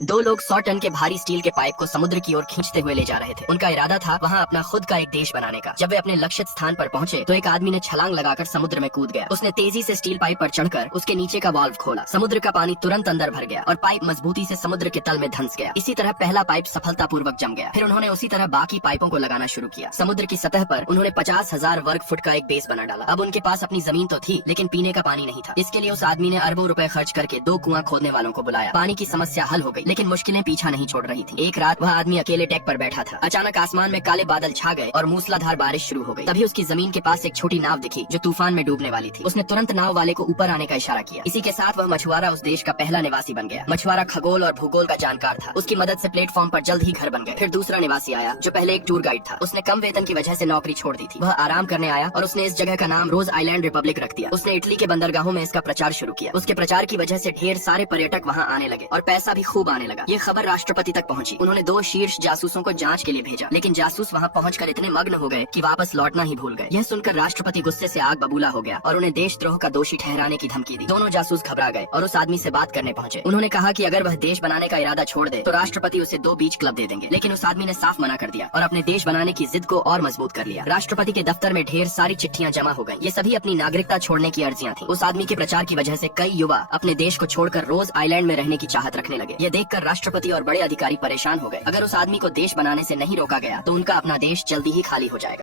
दो लोग 100 टन के भारी स्टील के पाइप को समुद्र की ओर खींचते हुए ले जा रहे थे। उनका इरादा था वहाँ अपना खुद का एक देश बनाने का। जब वे अपने लक्षित स्थान पर पहुँचे तो एक आदमी ने छलांग लगाकर समुद्र में कूद गया। उसने तेजी से स्टील पाइप पर चढ़कर उसके नीचे का वाल्व खोला। समुद्र का पानी तुरंत अंदर भर गया और पाइप मजबूती से समुद्र के तल में धंस गया। इसी तरह पहला पाइप सफलतापूर्वक जम गया। फिर उन्होंने उसी तरह बाकी पाइपों को लगाना शुरू किया। समुद्र की सतह पर उन्होंने 50,000 वर्ग फुट का एक बेस बना डाला। अब उनके पास अपनी जमीन तो थी, लेकिन पीने का पानी नहीं था। इसके लिए उस आदमी ने अरबों रुपए खर्च करके 2 कुआं खोदने वालों को बुलाया। पानी की समस्या हल हो गई, लेकिन मुश्किलें पीछा नहीं छोड़ रही थी। एक रात वह आदमी अकेले डेक पर बैठा था। अचानक आसमान में काले बादल छा गए और मूसलाधार बारिश शुरू हो गई। तभी उसकी जमीन के पास एक छोटी नाव दिखी जो तूफान में डूबने वाली थी। उसने तुरंत नाव वाले को ऊपर आने का इशारा किया। इसी के साथ वह मछुआरा उस देश का पहला निवासी बन गया। मछुआरा खगोल और भूगोल का जानकार था। उसकी मदद से प्लेटफॉर्म पर जल्द ही घर बन गए। फिर दूसरा निवासी आया जो पहले एक टूर गाइड था। उसने कम वेतन की वजह से नौकरी छोड़ दी थी। वह आराम करने आया और उसने इस जगह का नाम रोज आइलैंड रिपब्लिक रख दिया। उसने इटली के बंदरगाहों में इसका प्रचार शुरू किया। उसके प्रचार की वजह से ढेर सारे पर्यटक वहाँ आने लगे और पैसा भी खूब आने लगा। ये खबर राष्ट्रपति तक पहुंची। उन्होंने 2 शीर्ष जासूसों को जांच के लिए भेजा, लेकिन जासूस वहां पहुंचकर इतने मग्न हो गए कि वापस लौटना ही भूल गए। यह सुनकर राष्ट्रपति गुस्से से आग बबूला हो गया और उन्हें देशद्रोह का दोषी ठहराने की धमकी दी। दोनों जासूस घबरा गए और उस आदमी से बात करने पहुंचे। उन्होंने कहा कि अगर वह देश बनाने का इरादा छोड़ दे तो राष्ट्रपति उसे 2 बीच क्लब दे देंगे, लेकिन उस आदमी ने साफ मना कर दिया और अपने देश बनाने की जिद को और मजबूत कर लिया। राष्ट्रपति के दफ्तर में ढेर सारी चिट्ठियां जमा हो गई। ये सभी अपनी नागरिकता छोड़ने की अर्जियां थी। उस आदमी के प्रचार की वजह से कई युवा अपने देश को छोड़कर रोज आइलैंड में रहने की चाहत रखने लगे। ये देखकर राष्ट्रपति और बड़े अधिकारी परेशान हो गए। अगर उस आदमी को देश बनाने से नहीं रोका गया तो उनका अपना देश जल्दी ही खाली हो जाएगा।